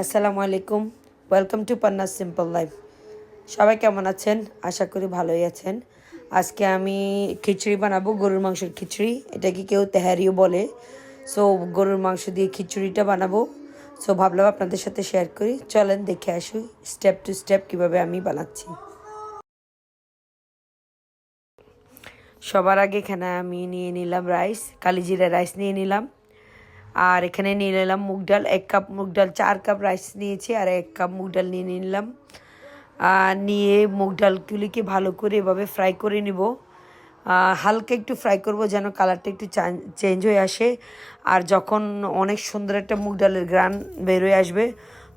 আসসালামু আলাইকুম। Welcome to Panna's simple life. সবাই কেমন আছেন? আশা করি ভালোই আছেন। আজকে আমি খিচুড়ি বানাবো, গরুর মাংসের খিচুড়ি। এটাকে কেউ তেহারিও বলে। সো গরুর মাংস দিয়ে খিচুড়িটা বানাবো। সো ভাবলাম আপনাদের সাথে শেয়ার করি। চলেন দেখে আসি স্টেপ টু স্টেপ কীভাবে আমি বানাচ্ছি। সবার আগে এখানে আমি নিয়ে নিলাম রাইস, কালিজিরা রাইস নিয়ে নিলাম। আর এখানে নিয়ে নিলাম মুগ ডাল, 1 কাপ মুগ ডাল, 4 কাপ রাইস নিয়েছি আর 1 কাপ মুগ ডাল নিয়ে নিলাম। নিয়ে মুগ ডালগুলিকে ভালো করে এভাবে ফ্রাই করে নিব। হালকা একটু ফ্রাই করব যেন কালারটা একটু চেঞ্জ হয়ে আসে। আর যখন অনেক সুন্দর একটা মুগ ডালের গ্রান বের হয়ে আসবে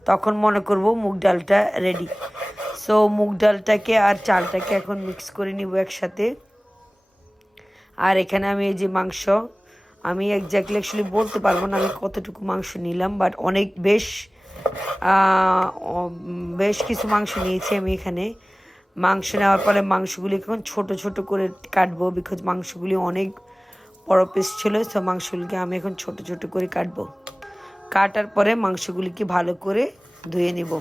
তখন মনে করব মুগ ডালটা রেডি। সো মুগ ডালটাকে আর চালটাকে এখন মিক্স করে নিব একসাথে। আর এখানে আমি এই যে মাংস, আমি একজাক্টলি অ্যাকচুয়ালি বলতে পারবো না আমি কতটুকু মাংস নিলাম, বাট অনেক বেশ কিছু মাংস নিয়েছি আমি এখানে। মাংস নেওয়ার পরে মাংসগুলি এখন ছোট ছোট করে কাটবো, বিকজ মাংসগুলি অনেক বড় পিস ছিল। সো মাংসগুলিকে আমি এখন ছোট ছোট করে কাটবো। কাটার পরে মাংসগুলিকে ভালো করে ধুয়ে নিব।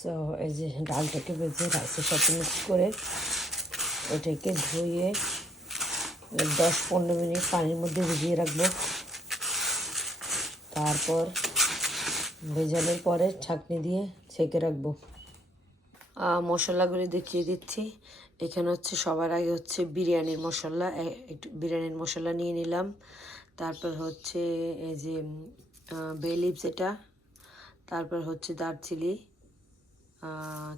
সো এই যে ডালটাকে ভেজে রাইসের সাথে মিক্স করে এটাকে ধুয়ে 10-15 মিনিট পানির মধ্যে ভিজিয়ে রাখবো। তারপর ভেজানোর পরে ছাঁকনি দিয়ে ছেঁকে রাখবো। মশলাগুলি দেখিয়ে দিচ্ছি। এখানে হচ্ছে সবার আগে হচ্ছে বিরিয়ানির মশলা, একটু বিরিয়ানির মশলা নিয়ে নিলাম। তারপর হচ্ছে এই যে বে লিভস, এটা। তারপর হচ্ছে দারচিনি,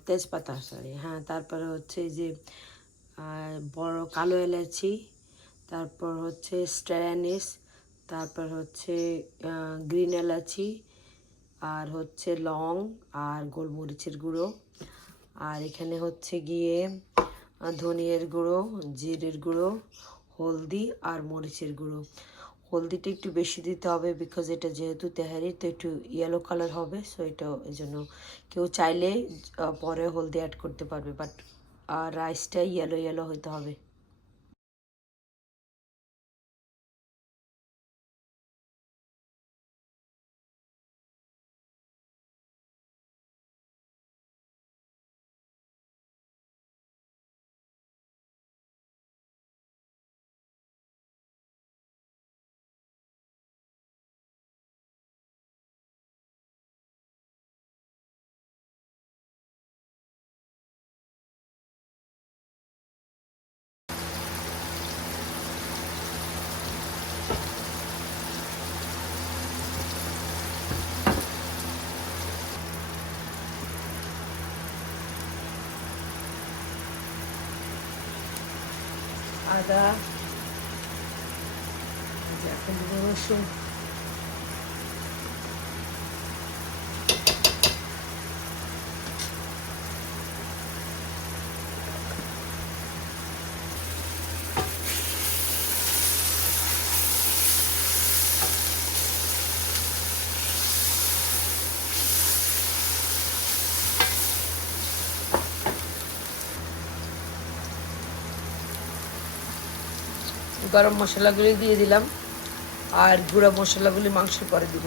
তেজপাতা, হ্যাঁ। তারপরে হচ্ছে যে বড় কালো এলাচি, তারপর হচ্ছে স্টার অ্যানিস, তারপর হচ্ছে গ্রিন এলাচি, আর হচ্ছে লং আর গোলমরিচের গুঁড়ো। আর এখানে হচ্ছে গিয়ে ধনিয়ার গুঁড়ো, জিরের গুঁড়ো, হলদি আর মরিচের গুঁড়ো। হলদিটা একটু বেশি দিতে হবে, বিকজ এটা যেহেতু তেহারি তো একটু ইয়েলো কালার হবে। সো এটা এই জন্য কেউ চাইলে পরে হলদি অ্যাড করতে পারবে, বাট রাইসটা ইয়েলো ইয়েলো হতে হবে। আদা, এখন রসুন, গরম মশলাগুলি দিয়ে দিলাম আর গুঁড়া মশলাগুলি মাংসের পরে দিব।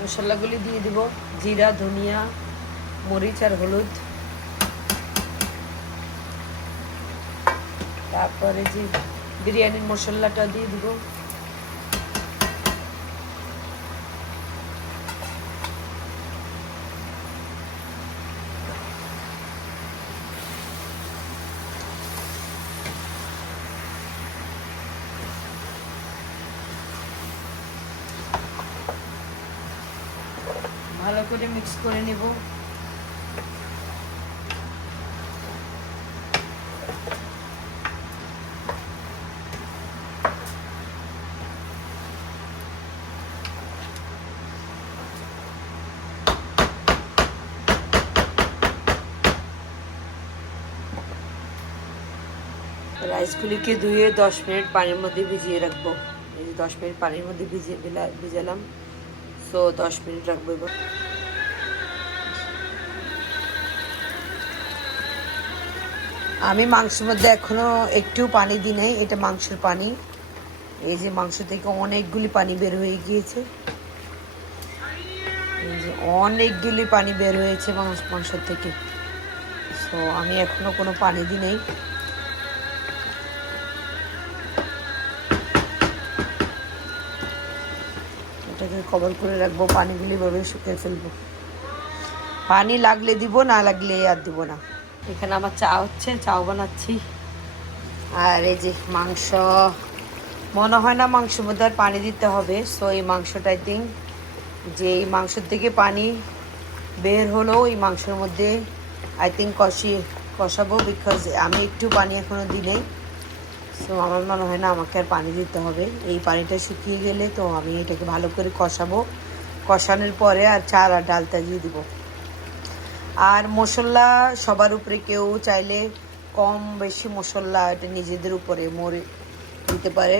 মশলাগুলি দিয়ে দিব, জিরা, ধনিয়া, মরিচ আর হলুদ। তারপরে যে বিরিয়ানির মশলাটা দিয়ে দিব। ভালো করে মিক্স করে নেব। রাইসগুলিকে ধুয়ে 10 মিনিট পানির মধ্যে ভিজিয়ে রাখবো। এই যে 10 মিনিট পানির মধ্যে ভিজালাম। সো 10 মিনিট রাখবো। এবার আমি মাংসের মধ্যে এখনো একটু পানি দিই নাই, এটা মাংসের পানি। এই যে মাংস থেকে অনেকগুলি পানি বের হয়ে গিয়েছে, এই যে অনেকগুলি পানি বের হয়েছে মাংস থেকে। সো আমি এখনো কোনো পানি দিই নাই। এটাকে কভার করে রাখবো, পানিগুলি ভাবে শুকিয়ে ফেলবো। পানি লাগলে দিব, না লাগলে আর দিব না। এখানে আমার চা হচ্ছে, চাও বানাচ্ছি। আর এই যে মাংস, মনে হয় না মাংসের মধ্যে আর পানি দিতে হবে। সো এই মাংসটা আই থিঙ্ক যে এই মাংসের থেকে পানি বের হলো, এই মাংসের মধ্যে আই থিঙ্ক কষাবো, বিকজ আমি একটু পানি এখনও দিই নেই। সো আমার মনে হয় না আমাকে আর পানি দিতে হবে। এই পানিটা শুকিয়ে গেলে তো আমি এটাকে ভালো করে কষাবো। কষানোর পরে আর চাল আর ডালটা দিয়ে দিব। আর মশলা সবার উপরে, কেউ চাইলে কম বেশি মশলা এটা নিজেদের উপরে মরে দিতে পারে।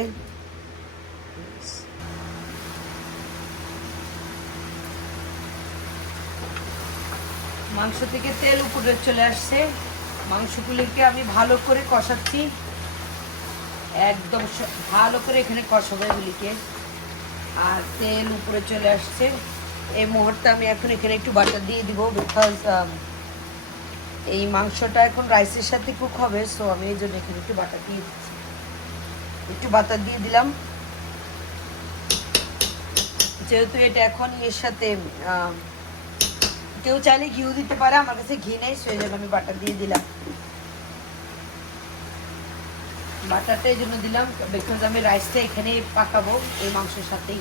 মাংস থেকে তেল উপরে চলে আসছে। মাংসগুলিকে আমি ভালো করে কষাচ্ছি, একদম ভালো করে এখানে কষাবো এগুলিকে। আর তেল উপরে চলে আসছে। এই মুহূর্তে আমি এখন এখানে একটু বাটার দিয়ে দিব, বিকজ এই মাংসটা এখন রাইসের সাথে কুক হবে। সো আমি এই জন্য এখানে একটু বাটার দিয়ে দিচ্ছি, একটু বাটার দিয়ে দিলাম। যেহেতু এটা এখন এর সাথে কেউ চাইলে ঘিউ দিতে পারে, আমার কাছে ঘি নেই, সেই জন্য আমি বাটার দিয়ে দিলাম। বাটারটা এই জন্য দিলাম বিকজ আমি রাইসটা এখানে পাকাবো এই মাংসের সাথেই।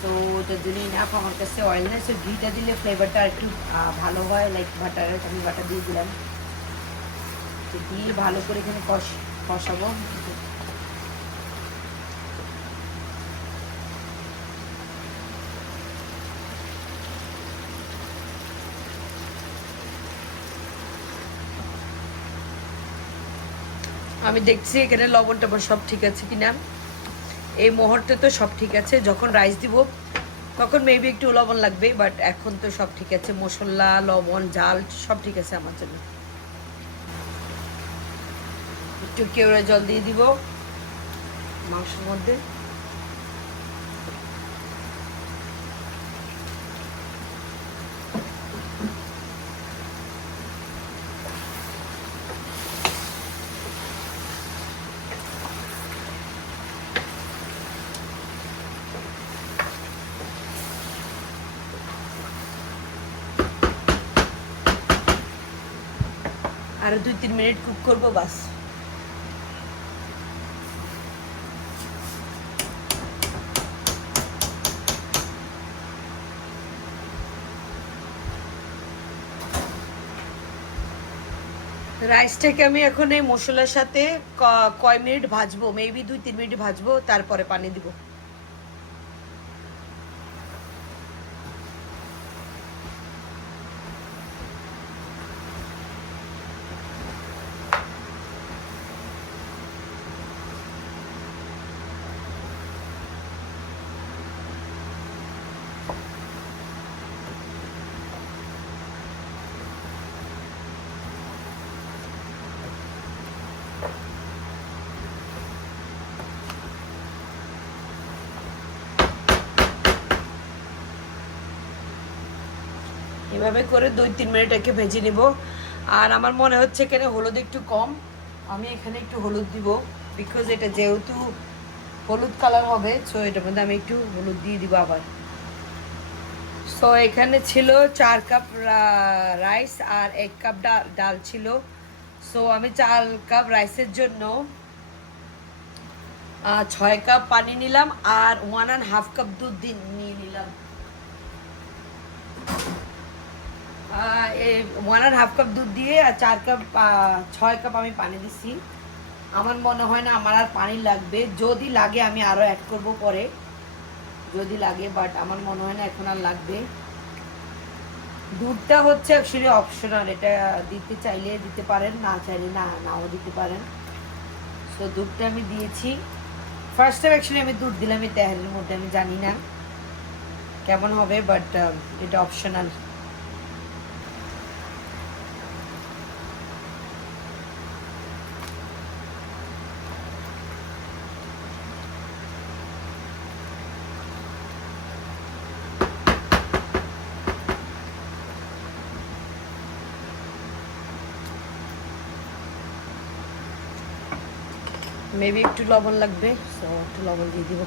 তো ওটার জন্য ইনাফ আমার কাছে অয়েল নেই। সো ঘিটা দিলে ফ্লেভারটা একটু ভালো হয়, লাইক বাটার। আমি বাটার দিয়ে দিলাম, দিয়ে ভালো করে এখানে কষাবো। আমি দেখছি এখানে লবণ টবণ সব ঠিক আছে কিনা। এই মুহূর্তে তো সব ঠিক আছে। যখন রাইস দিব তখন মেবি একটু লবণ লাগবে, বাট এখন তো সব ঠিক আছে। মশলা, লবণ, ঝাল সব ঠিক আছে আমার জন্য। একটু কেওড়া জল দিয়ে দিব মাংসের মধ্যে। আর 2-3 মিনিট কুক করবো, বাস। রাইসটাকে আমি এখন এই মশলার সাথে কয় মিনিট ভাজবো, মেবি 2-3 মিনিট ভাজবো, তারপরে পানি দিব। এভাবে করে 2-3 মিনিট একে ভেজে নিব। আর আমার মনে হচ্ছে এখানে হলুদ একটু কম, আমি এখানে একটু হলুদ দিব, বিকজ এটা যেহেতু হলুদ কালার হবে। সো এটার মধ্যে আমি একটু হলুদ দিয়ে দিব আবার। সো এখানে ছিল 4 কাপ রাইস আর 1 কাপ ডাল ছিল। সো আমি 4 কাপ রাইসের জন্য 6 কাপ পানি নিলাম আর 1.5 কাপ দুধ নিয়ে নিলাম। এই 1.5 কাপ দুধ দিয়ে আর 6 কাপ আমি পানি দিচ্ছি। আমার মনে হয় না আমার আর পানি লাগবে, যদি লাগে আমি আরও অ্যাড করব পরে যদি লাগে, বাট আমার মনে হয় না এখন আর লাগবে। দুধটা হচ্ছে অ্যাকচুয়ালি অপশনাল, এটা দিতে চাইলে দিতে পারেন, না চাইলে নাও দিতে পারেন। সো দুধটা আমি দিয়েছি। ফার্স্ট টাইম অ্যাকচুয়ালি আমি দুধ দিলাম এই তেহারির মধ্যে, আমি জানি না কেমন হবে, বাট এটা অপশনাল। মেবি একটু লবণ লাগবে, সো একটু লবণ দিয়ে দিব।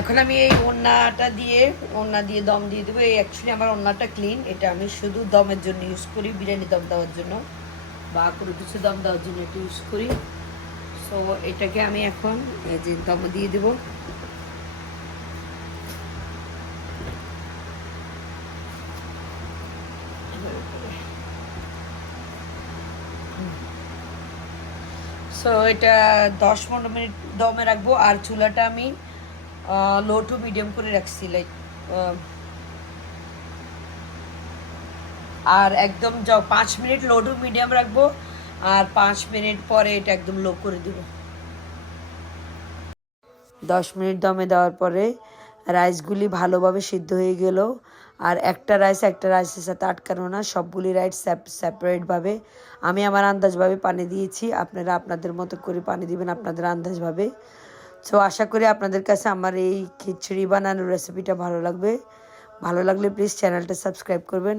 এখন আমি এই ওড়না দিয়ে দম দিয়ে দেবো। এই অ্যাকচুয়ালি আমার ওড়নাটা ক্লিন, এটা আমি শুধু দমের জন্য ইউজ করি, বিরিয়ানি দম দেওয়ার জন্য বা কোনো কিছু দম দেওয়ার জন্য এটা ইউজ করি। সো এটাকে আমি এখন এই যে দম দিয়ে দেবো। সো এটা 10-15 মিনিট দমে রাখবো। আর চুলাটা আমি লো টু মিডিয়াম করে রাখছি, লাইক আর একদম 5 মিনিট লো টু মিডিয়াম রাখবো, আর 5 মিনিট পরে এটা একদম লো করে দিব। 10 মিনিট দমে দেওয়ার পরে রাইসগুলি ভালোভাবে সিদ্ধ হয়ে গেল। আর একটা রাইসের সাথে আটকানো না, সবগুলি রাইস সেপারেটভাবে আমি আমার আন্দাজভাবে পানি দিয়েছি। আপনারা আপনাদের মতো করে পানি দিবেন আপনাদের আন্দাজভাবে। সো আশা করি আপনাদের কাছে আমার এই খিচুড়ি বানানোর রেসিপিটা ভালো লাগবে। ভালো লাগলে প্লিজ চ্যানেলটা সাবস্ক্রাইব করবেন।